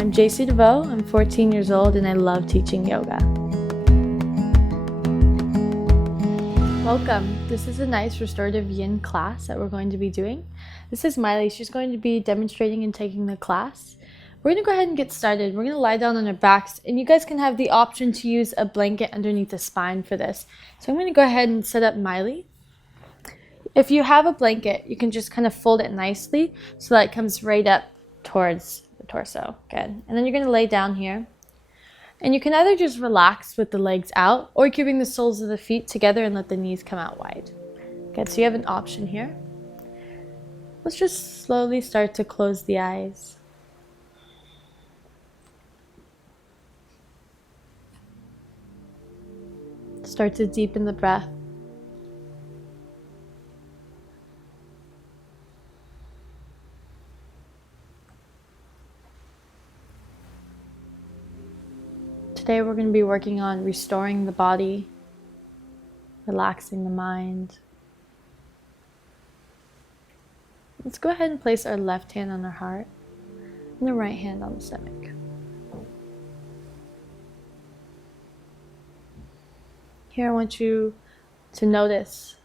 I'm Jaysea Devoe, I'm 14 years old and I love teaching yoga. Welcome, this is a nice restorative yin class that we're going to be doing. This is Miley, she's going to be demonstrating and taking the class. We're going to go ahead and get started. We're going to lie down on our backs and you guys can have the option to use a blanket underneath the spine for this. So I'm going to go ahead and set up Miley. If you have a blanket, you can just kind of fold it nicely so that it comes right up towards the torso. Good. And then you're going to lay down here. And you can either just relax with the legs out, or you can bring the soles of the feet together and let the knees come out wide. Good. So you have an option here. Let's just slowly start to close the eyes. Start to deepen the breath. Today we're going to be working on restoring the body, relaxing the mind. Let's go ahead and place our left hand on our heart and the right hand on the stomach. Here I want you to notice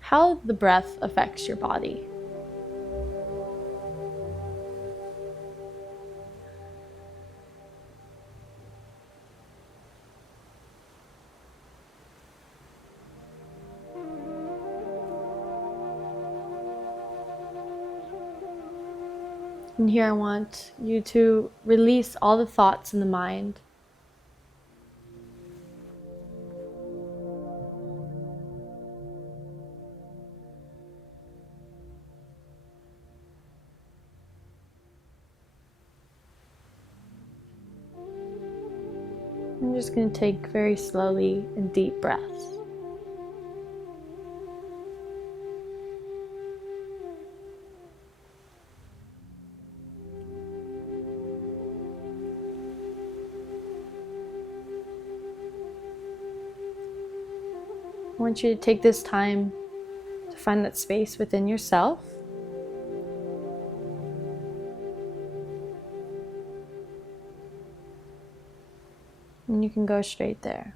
how the breath affects your body. And here I want you to release all the thoughts in the mind. I'm just going to take very slowly and deep breaths. I want you to take this time to find that space within yourself. And you can go straight there.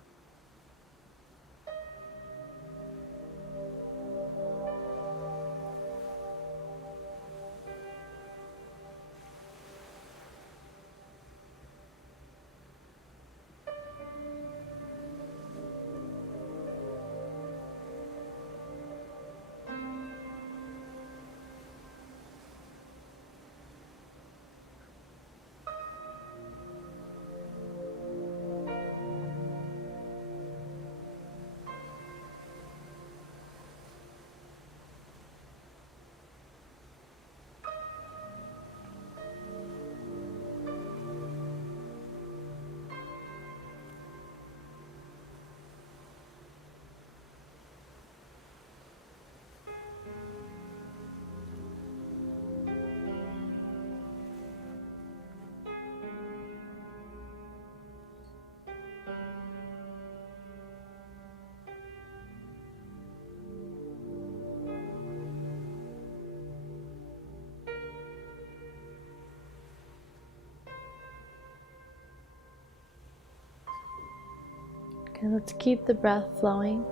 Okay, let's keep the breath flowing.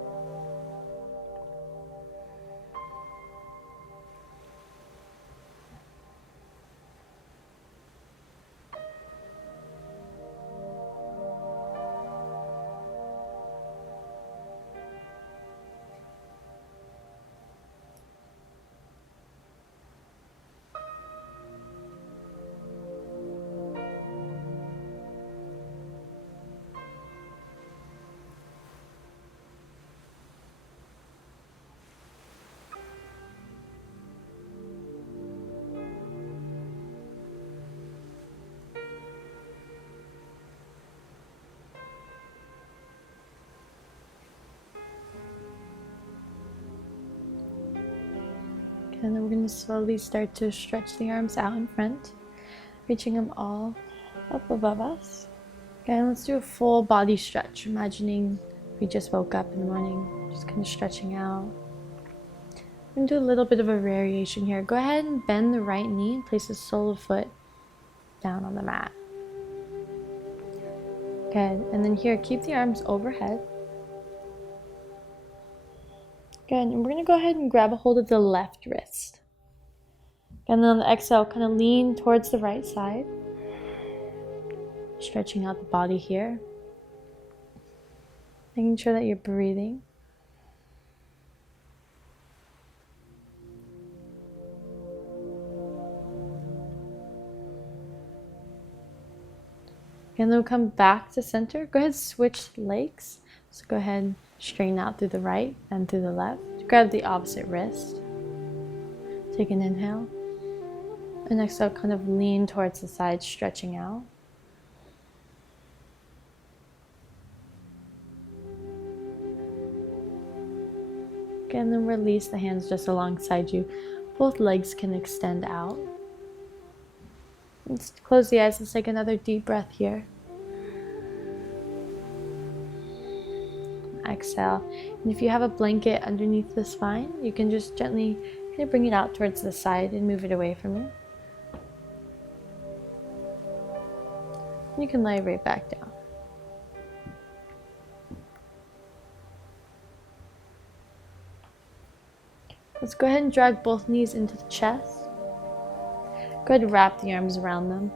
And then we're going to slowly start to stretch the arms out in front, reaching them all up above us. Okay, let's do a full body stretch, imagining we just woke up in the morning, just kind of stretching out. We're going to do a little bit of a variation here. Go ahead and bend the right knee and place the sole of the foot down on the mat. Good. And then here, keep the arms overhead. Good. And we're going to go ahead and grab a hold of the left wrist. And then on the exhale, kind of lean towards the right side. Stretching out the body here. Making sure that you're breathing. And then we'll come back to center. Go ahead and switch legs. So go ahead and straighten out through the right and through the left. Grab the opposite wrist. Take an inhale. And exhale, kind of lean towards the side, stretching out. And then release the hands just alongside you. Both legs can extend out. Let's close the eyes. Let's take another deep breath here. Exhale. And if you have a blanket underneath the spine, you can just gently kind of bring it out towards the side and move it away from you. You can lay right back down. Let's go ahead and drag both knees into the chest. Go ahead and wrap the arms around them.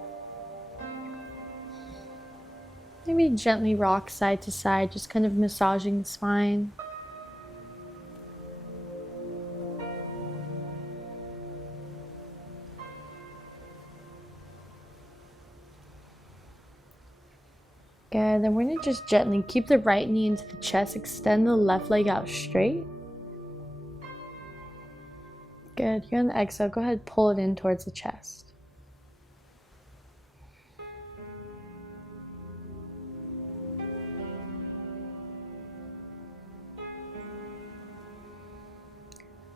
Maybe gently rock side to side, just kind of massaging the spine. Good, then we're going to just gently keep the right knee into the chest, extend the left leg out straight. Good, here on the exhale, go ahead and pull it in towards the chest.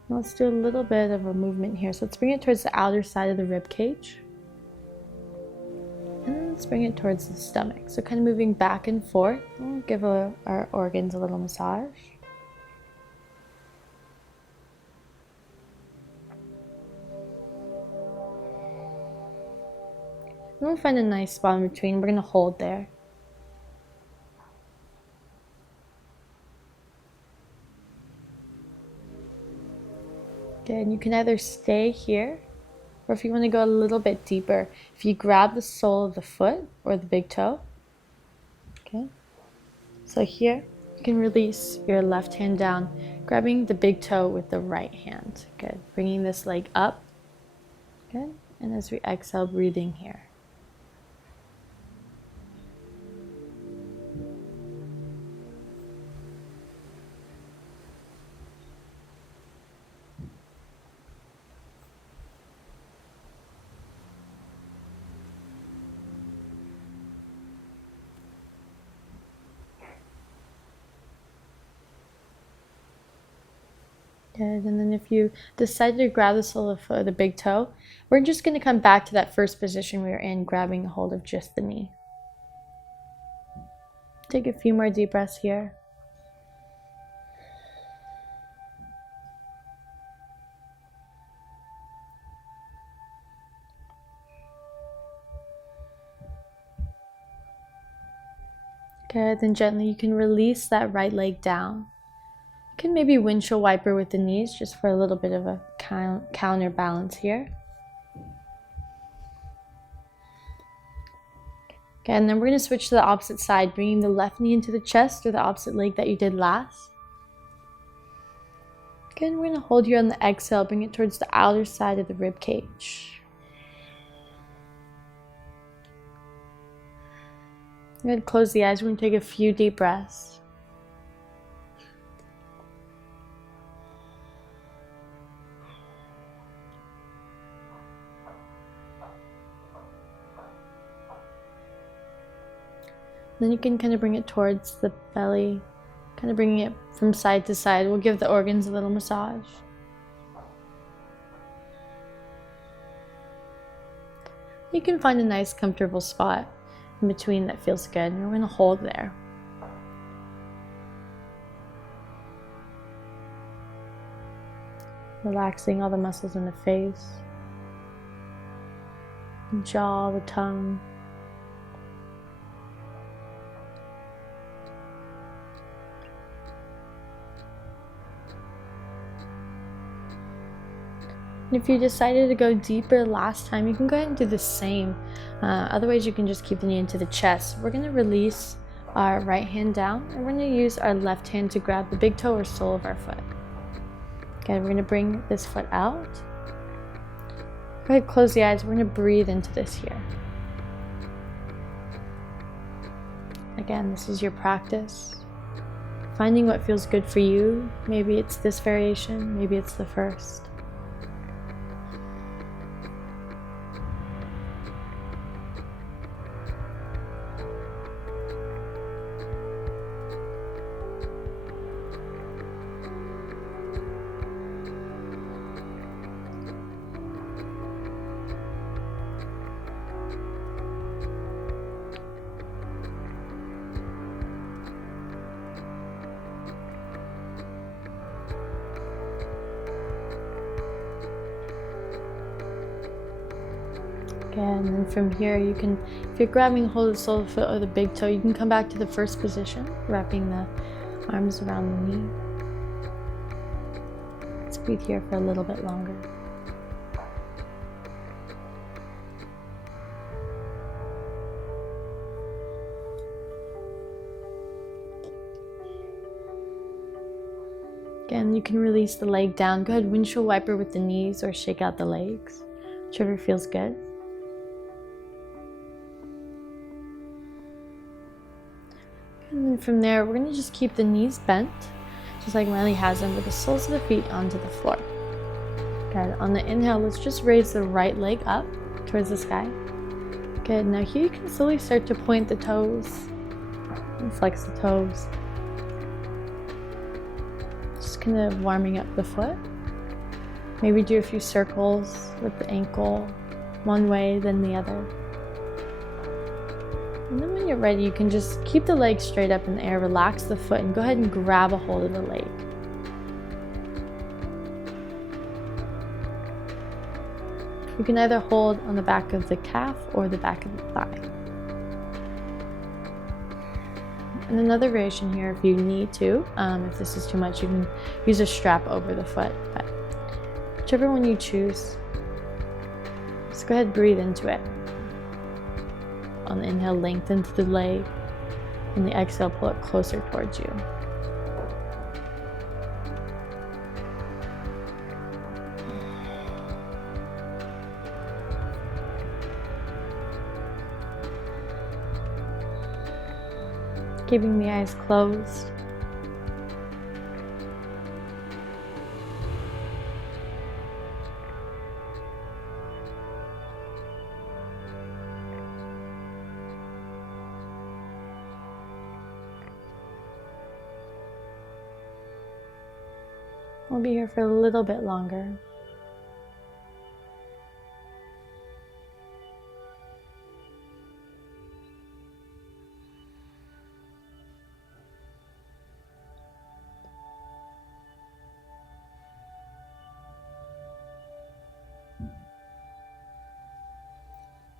Now let's do a little bit of a movement here. So let's bring it towards the outer side of the rib cage. And then let's bring it towards the stomach. So kind of moving back and forth. We'll give our organs a little massage. And we'll find a nice spot in between. We're going to hold there. Good, and you can either stay here, or if you want to go a little bit deeper, if you grab the sole of the foot or the big toe. Okay, so here you can release your left hand down, grabbing the big toe with the right hand. Good, bringing this leg up. Good, and as we exhale, breathing here. Good, and then if you decide to grab the sole of the foot, the big toe, we're just going to come back to that first position we were in, grabbing a hold of just the knee. Take a few more deep breaths here. Good, then gently you can release that right leg down. You can maybe windshield wiper with the knees just for a little bit of a counterbalance here. Okay, and then we're going to switch to the opposite side, bringing the left knee into the chest or the opposite leg that you did last. Okay, and we're going to hold here on the exhale, bring it towards the outer side of the rib cage. I'm going to close the eyes. We're going to take a few deep breaths. Then you can kind of bring it towards the belly, kind of bringing it from side to side. We'll give the organs a little massage. You can find a nice comfortable spot in between that feels good, and we're going to hold there. Relaxing all the muscles in the face, the jaw, the tongue. And if you decided to go deeper last time, you can go ahead and do the same. Otherwise, you can just keep the knee into the chest. We're going to release our right hand down, and we're going to use our left hand to grab the big toe or sole of our foot. Okay, we're going to bring this foot out. Go ahead, close the eyes. We're going to breathe into this here. Again, this is your practice. Finding what feels good for you. Maybe it's this variation, maybe it's the first. And then from here, you can, if you're grabbing hold of the sole of the foot or the big toe, you can come back to the first position, wrapping the arms around the knee. Let's breathe here for a little bit longer. Again, you can release the leg down. Go ahead, windshield wiper with the knees or shake out the legs, whichever feels good. And then from there, we're going to just keep the knees bent, just like Miley has them, with the soles of the feet onto the floor. Good. On the inhale, let's just raise the right leg up towards the sky. Good. Now here you can slowly start to point the toes and flex the toes. Just kind of warming up the foot. Maybe do a few circles with the ankle, one way, then the other. And then when you're ready, you can just keep the leg straight up in the air, relax the foot, and go ahead and grab a hold of the leg. You can either hold on the back of the calf or the back of the thigh. And another variation here, if you need to, if this is too much, you can use a strap over the foot, but whichever one you choose, just go ahead and breathe into it. On the inhale, lengthen the leg, and the exhale, pull it closer towards you. Keeping the eyes closed. We'll be here for a little bit longer.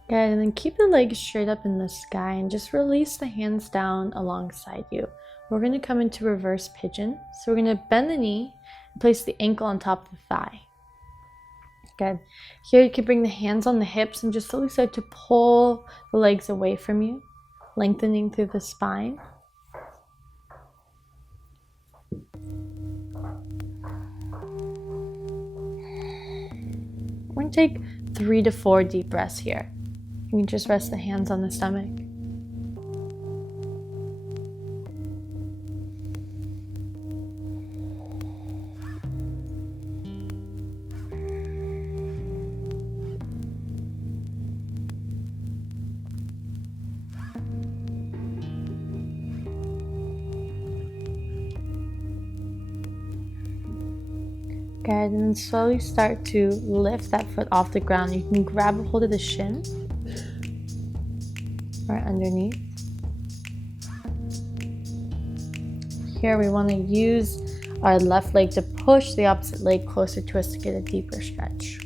Good, and then keep the legs straight up in the sky and just release the hands down alongside you. We're going to come into reverse pigeon. So we're going to bend the knee and place the ankle on top of the thigh. Good. Here you can bring the hands on the hips and just slowly start to pull the legs away from you, lengthening through the spine. We're going to take 3 to 4 deep breaths here. You can just rest the hands on the stomach. Good, and then slowly start to lift that foot off the ground. You can grab a hold of the shin right underneath. Here we want to use our left leg to push the opposite leg closer to us to get a deeper stretch.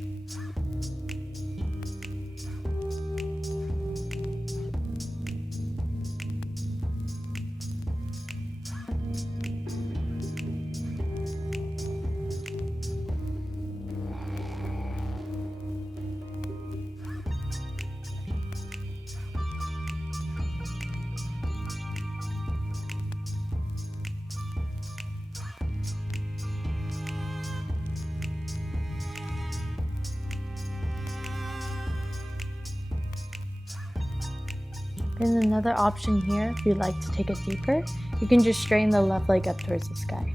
And another option here, if you'd like to take it deeper, you can just straighten the left leg up towards the sky.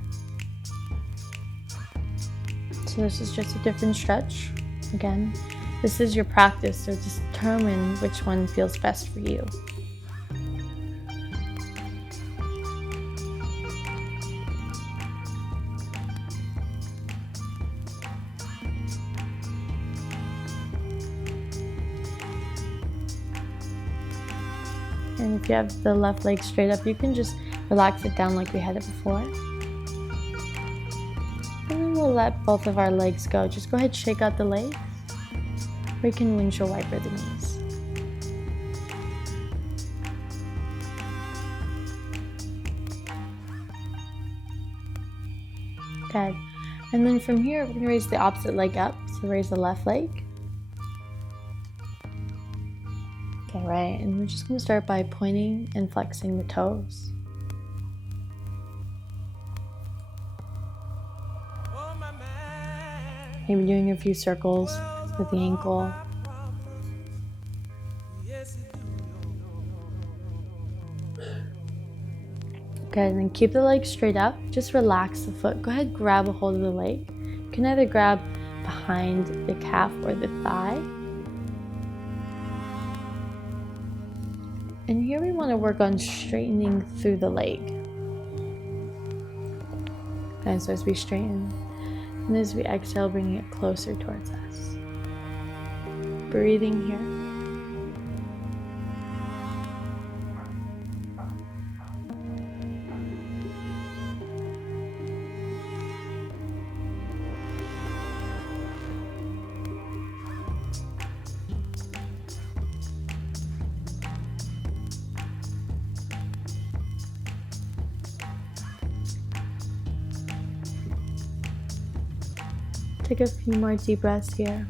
So this is just a different stretch. Again, this is your practice, so determine which one feels best for you. And if you have the left leg straight up, you can just relax it down like we had it before. And then we'll let both of our legs go. Just go ahead, shake out the legs, or you can windshield wiper the knees. Good. And then from here, we're going to raise the opposite leg up. So raise the left leg. Okay, right, and we're just going to start by pointing and flexing the toes. Maybe doing a few circles with the ankle. Good, and then keep the leg straight up. Just relax the foot. Go ahead, grab a hold of the leg. You can either grab behind the calf or the thigh. And here we want to work on straightening through the leg. Okay, so as we straighten, and as we exhale, bringing it closer towards us. Breathing here. Take a few more deep breaths here.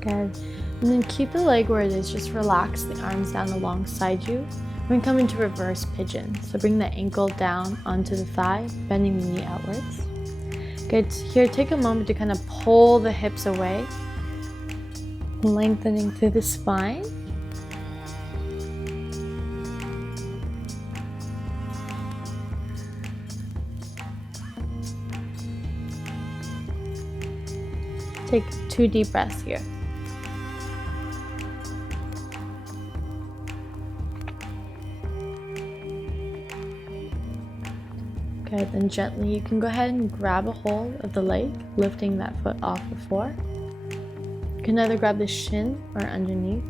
Good. And then keep the leg where it is. Just relax the arms down alongside you. We're going to come into reverse pigeon. So bring the ankle down onto the thigh, bending the knee outwards. Good. Here, take a moment to kind of pull the hips away, lengthening through the spine. Take 2 deep breaths here. Okay, then gently you can go ahead and grab a hold of the leg, lifting that foot off the floor. You can either grab the shin or underneath.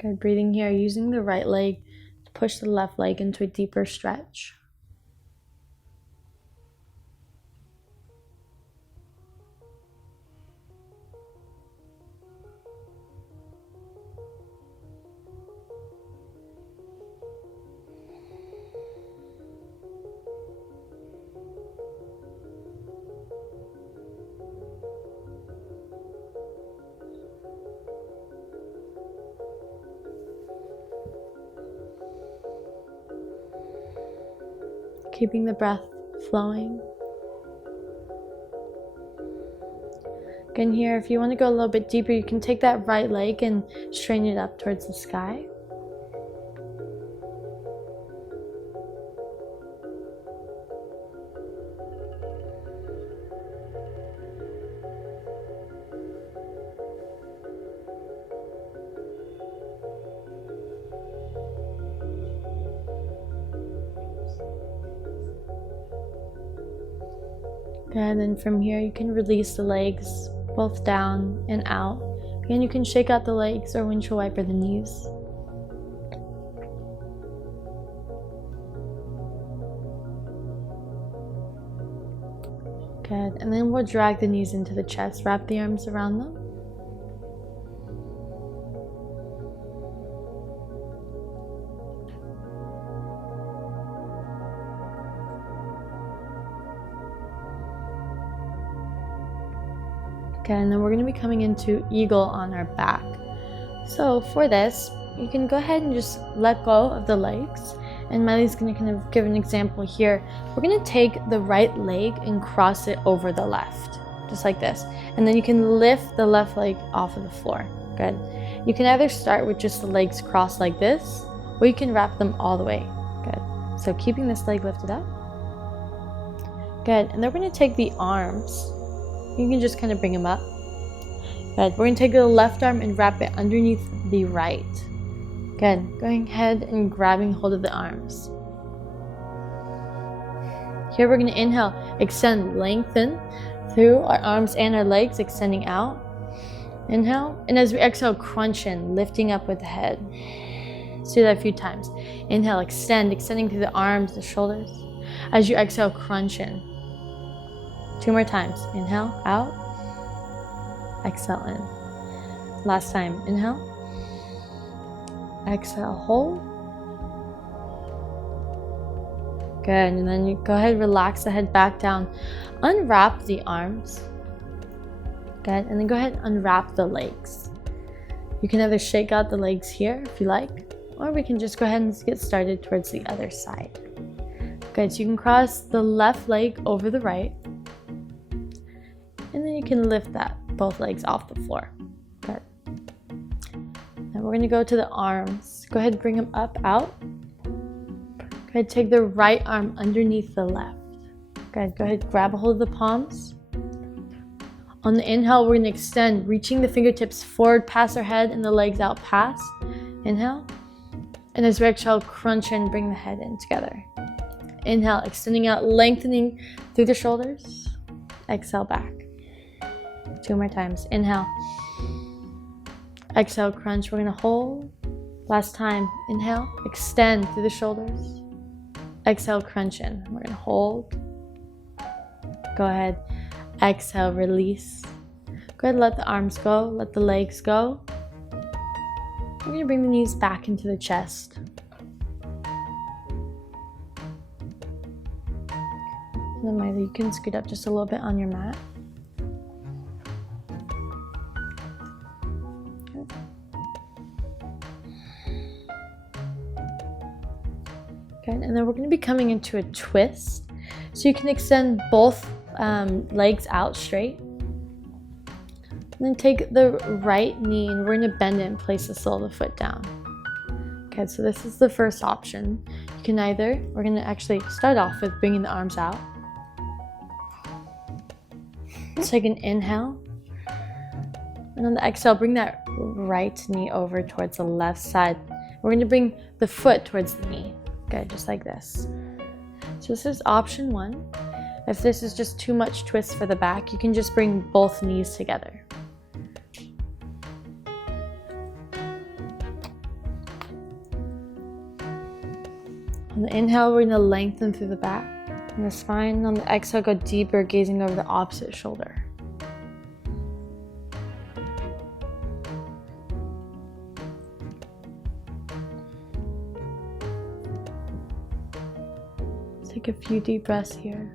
Good, breathing here, using the right leg to push the left leg into a deeper stretch. Keeping the breath flowing. Again here, if you want to go a little bit deeper, you can take that right leg and strain it up towards the sky. And then from here you can release the legs both down and out. Again, you can shake out the legs or windshield wiper the knees. Good. And then we'll drag the knees into the chest. Wrap the arms around them. Okay, and then we're going to be coming into eagle on our back. So for this, you can go ahead and just let go of the legs. And Miley's going to kind of give an example here. We're going to take the right leg and cross it over the left, just like this. And then you can lift the left leg off of the floor. Good. You can either start with just the legs crossed like this, or you can wrap them all the way. Good. So keeping this leg lifted up. Good. And then we're going to take the arms. You can just kind of bring them up. Good. We're going to take the left arm and wrap it underneath the right. Good. Going ahead and grabbing hold of the arms. Here we're going to inhale, extend, lengthen through our arms and our legs, extending out. Inhale. And as we exhale, crunch in, lifting up with the head. Let's do that a few times. Inhale, extend, extending through the arms, the shoulders. As you exhale, crunch in. 2 more times. Inhale, out. Exhale in. Last time. Inhale. Exhale, hold. Good. And then you go ahead, relax the head back down. Unwrap the arms. Good. And then go ahead and unwrap the legs. You can either shake out the legs here if you like, or we can just go ahead and get started towards the other side. Good. So you can cross the left leg over the right. And then you can lift both legs off the floor. Good. Now we're going to go to the arms. Go ahead and bring them up, out. Go ahead, take the right arm underneath the left. Good. Go ahead, grab a hold of the palms. On the inhale, we're going to extend, reaching the fingertips forward past our head and the legs out past. Inhale. And as we exhale, crunch in, bring the head in together. Inhale, extending out, lengthening through the shoulders. Exhale back. 2 more times. Inhale. Exhale, crunch. We're going to hold. Last time. Inhale. Extend through the shoulders. Exhale, crunch in. We're going to hold. Go ahead. Exhale, release. Go ahead, let the arms go. Let the legs go. We're going to bring the knees back into the chest. And then Miley, you can scoot up just a little bit on your mat. Good. And then we're going to be coming into a twist. So you can extend both legs out straight. And then take the right knee and we're going to bend it and place the sole of the foot down. Okay, so this is the first option. You can we're going to actually start off with bringing the arms out. Take an inhale. And on the exhale, bring that right knee over towards the left side. We're going to bring the foot towards the knee. Good, just like this. So this is option 1. If this is just too much twist for the back, you can just bring both knees together. On the inhale, we're going to lengthen through the back and the spine. On the exhale, go deeper, gazing over the opposite shoulder. Take a few deep breaths here.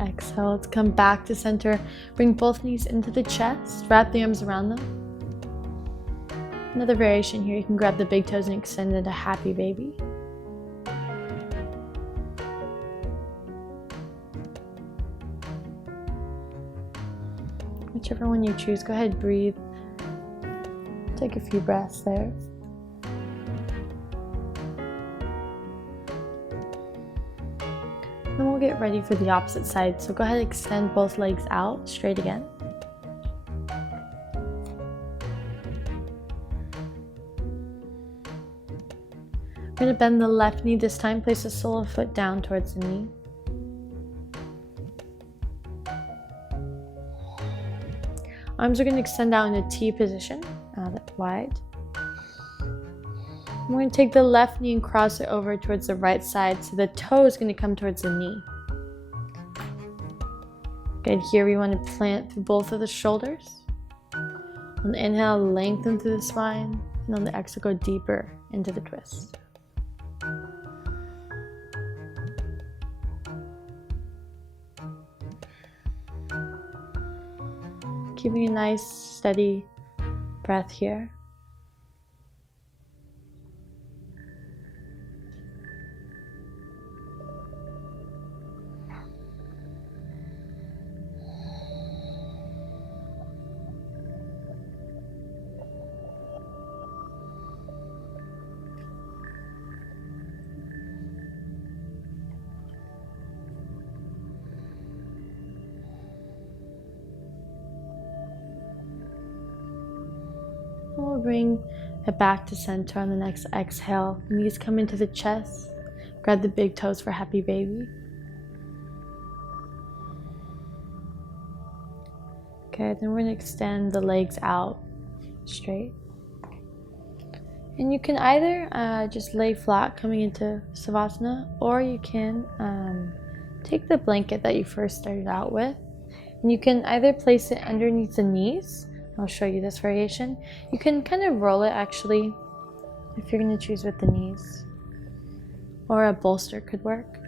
Exhale, let's come back to center. Bring both knees into the chest. Wrap the arms around them. Another variation here. You can grab the big toes and extend into happy baby. Whichever one you choose, go ahead, breathe. Take a few breaths there. Then we'll get ready for the opposite side. So go ahead and extend both legs out straight again. We're going to bend the left knee this time. Place the sole of the foot down towards the knee. Arms are going to extend out in a T position, out wide. We're going to take the left knee and cross it over towards the right side, so the toe is going to come towards the knee. Good, here we want to plant through both of the shoulders. On the inhale, lengthen through the spine, and on the exhale, go deeper into the twist. Keeping a nice, steady breath here. We'll bring it back to center on the next exhale. Knees come into the chest. Grab the big toes for happy baby. Okay, then we're going to extend the legs out straight. And you can either just lay flat coming into Savasana, or you can take the blanket that you first started out with. And you can either place it underneath the knees. I'll show you this variation. You can kind of roll it actually, if you're going to choose with the knees. Or a bolster could work.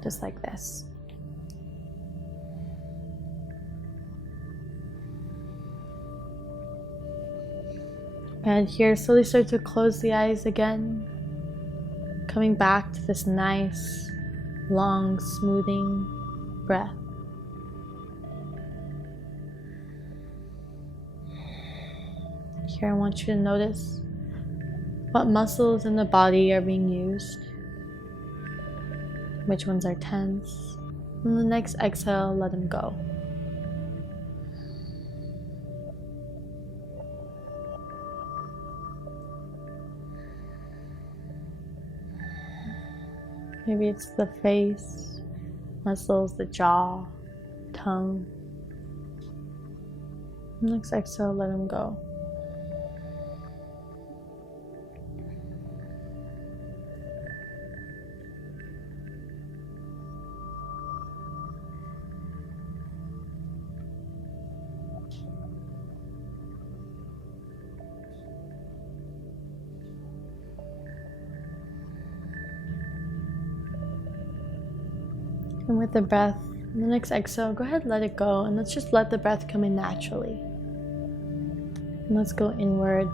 Just like this. And here, slowly start to close the eyes again. Coming back to this nice, long, smoothing breath. Here, I want you to notice what muscles in the body are being used, which ones are tense. On the next exhale, let them go. Maybe it's the face, muscles, the jaw, tongue. Next exhale, let them go. And with the breath, the next exhale, go ahead, let it go, and let's just let the breath come in naturally. And let's go inward.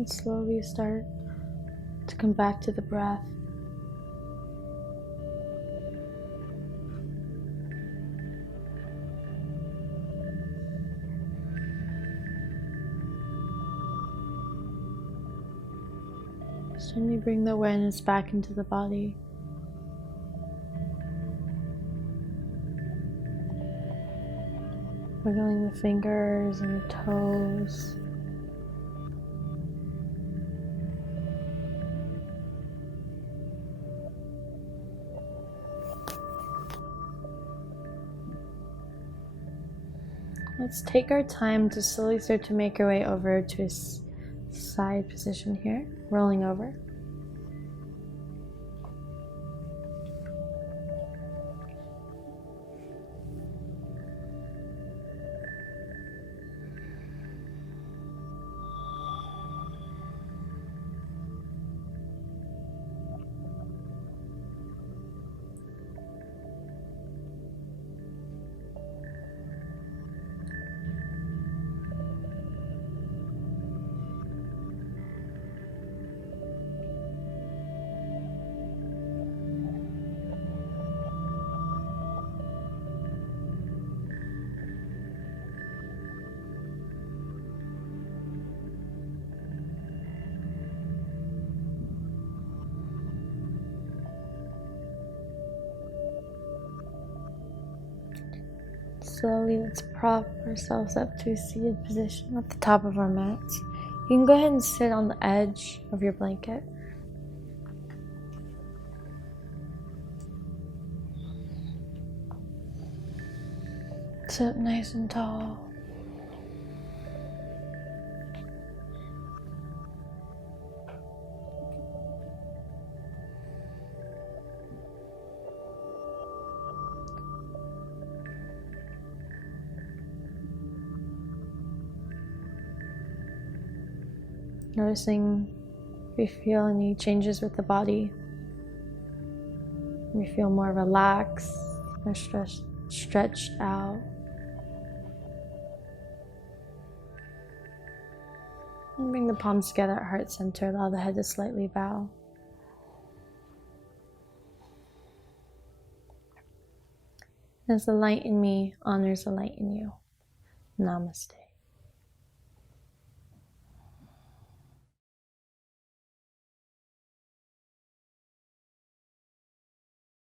And slowly start to come back to the breath. Slowly bring the awareness back into the body. Wiggling the fingers and the toes. Let's take our time to slowly start to make our way over to a side position here, rolling over. Slowly, let's prop ourselves up to a seated position at the top of our mats. You can go ahead and sit on the edge of your blanket. Sit up nice and tall. Noticing if you feel any changes with the body. You feel more relaxed or stretched out. And bring the palms together at heart center. Allow the head to slightly bow. As the light in me honors the light in you. Namaste.